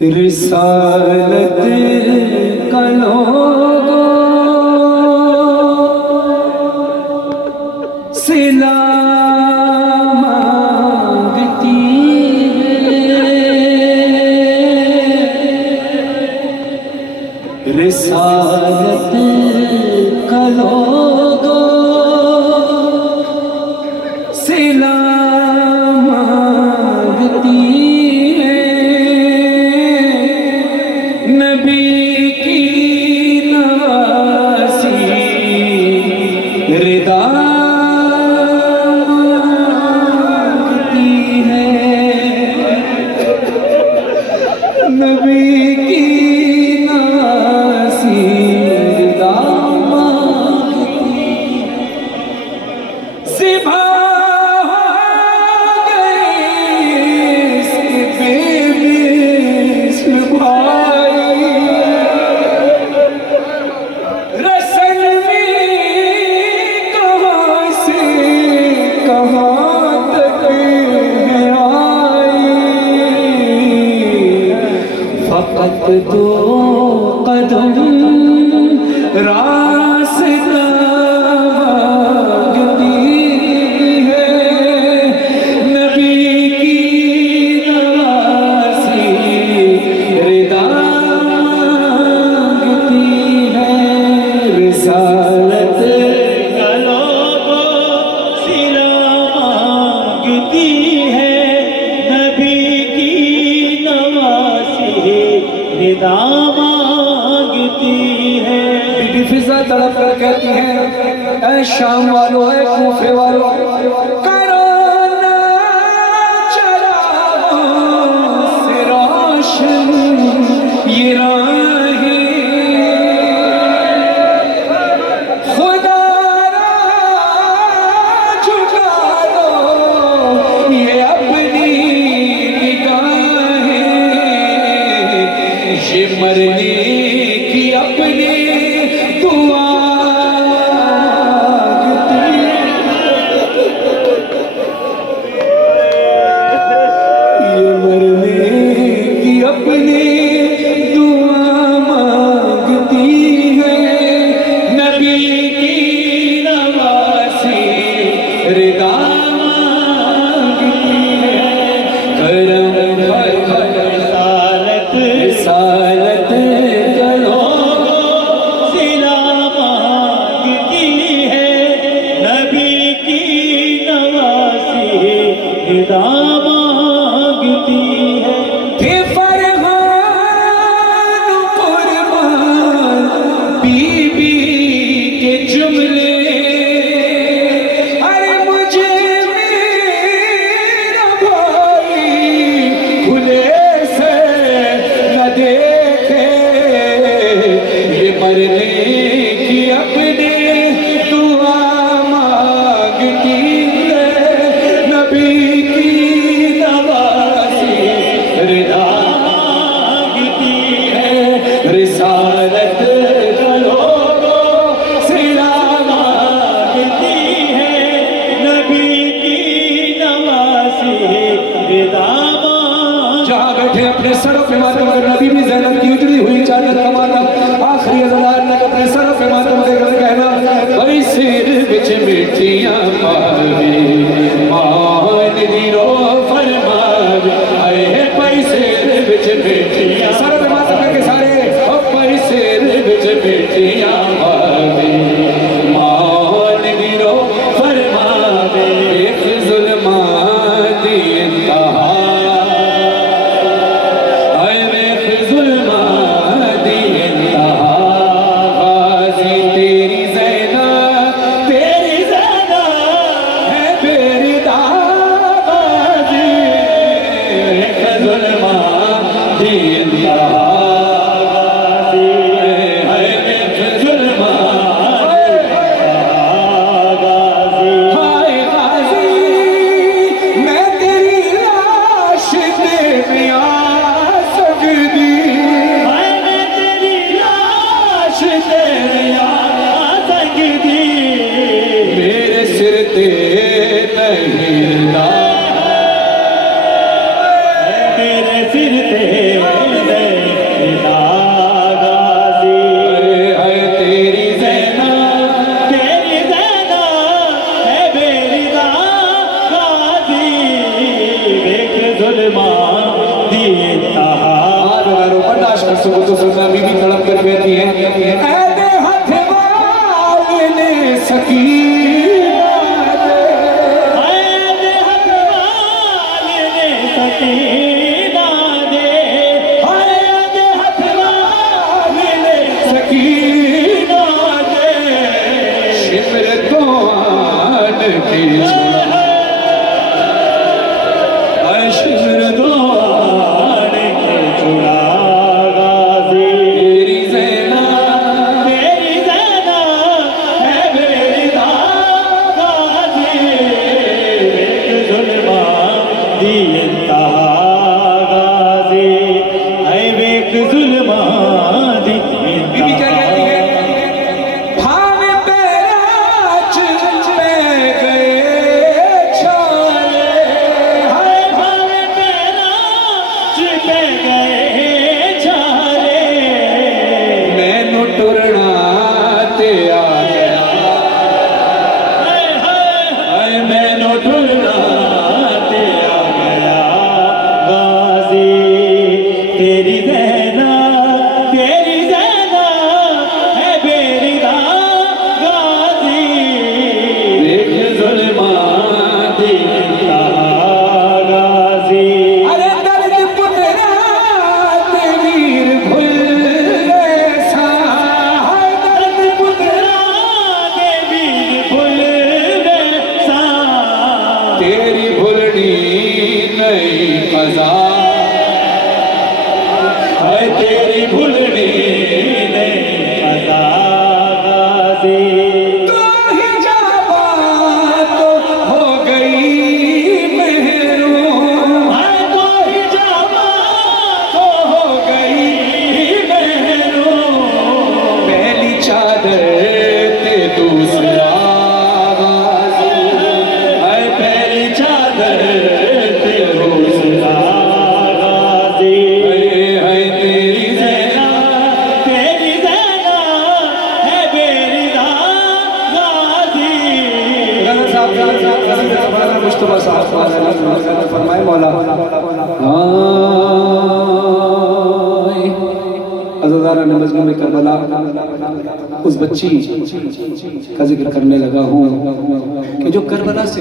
रिसालत का लोगो सिला मांगती है। रिसालत का लोगो सिला मांगती है। नबी की नवासी रिदा मांगती है। नबी की नवासी रिदा मांगती है। सिभा दो कदम रास्ता मांगती है। नबी की नवासी रिदा मांगती है। रिसालत का लोगो सिला मांगती है। नबी की नवासी रिदा मांगती है। बीबी फिजा तड़प कर कहती है, ऐ शाम वालों, ऐ कूफे वालों, करो ना चरागों से रोशन ये राहें। खुदा रा झुका दो ये अपनी निगाहें। ये मरने की अपनी दुआ मांगती है। ये मरने की अपनी दुआ मांगती है। नबी की नवासी रिदा मांगती है। करम भर रिसालत रिसालत का लोगो सिला मांगती है। नबी की नवासी रिदा मांगती है। थे फरहान कुर्बान बीबी के जुमले। अरे मुझे मेरा भाई खुले से न देखे। ये मरने की अपने दुआ मांगती है। नबी की नवासी रिदा मांगती है। रिसालत का लोगो सिला मांगती है। नबी की नवासी रिदा जहाँ बैठे अपने सरों पे मातम कर। नबी भी ज़ैनब की उजड़ी हुई चादर का मातम आखिरी अज़लान तक अपने सरों पे मातम देकर कहना, भाई सिर बिच मिट्टियाँ पावे मान दिरो फरमावे। आए हैं भाई सिर बिच मिट्टियाँ, सरों पे मातम करके सारे, ओ भाई सिर बिच मिट्टियाँ पावे मान दिरो फरमावे। एक ज़ुल्मात इंतहा है। सुबह तो सुनना बीबी तड़प कर कहती है, ऐने हाथ वाले सकीना दे, ऐने हाथ वाले सकीना दे, ऐने हाथ वाले सकीना दे, शिमर तो आन की शिमर तो आन के जुड़ा गाजी, तेरी ज़ैना तेरी ज़ैना है मेरी गाजी, एक जुल्मा दी इंतहा गाजी, है एक जुल्मा दी बीबी क्या कहती है, भावे पैराच पे गए छाले, हाय भावे तेरा छिपे गए छाले, मैनू टुरना ते आ गया, हाय हाय हाय मैनू ढूंढना ते आ गया गाजी, तेरी ज़ैना है मेरी गाजी, देख जुल्मा दी गाजी, अरे दर्द पुतरा ते वीर भुल गए सा, दर्द पुतरा के वीर भूल गए सा, तेरी भुलनी नहीं कज़ा, है तेरी भूलनी नहीं पता गाजी, तो ही जावा तो हो गई महरूम, है तो ही जावा तो हो गई महरूम, पहली चादर ते दूसरा गाज़ी, है पहली चादर ते दूसरा गाजी, है तेरी ज़ैना तेरी ज़ैना है मेरी गाजी, मुश्तबा साहब फरमाए मौला अज़ादारा ने मजनू में करबला उस बच्ची का जिक्र करने लगा हूँ कि जो करबला से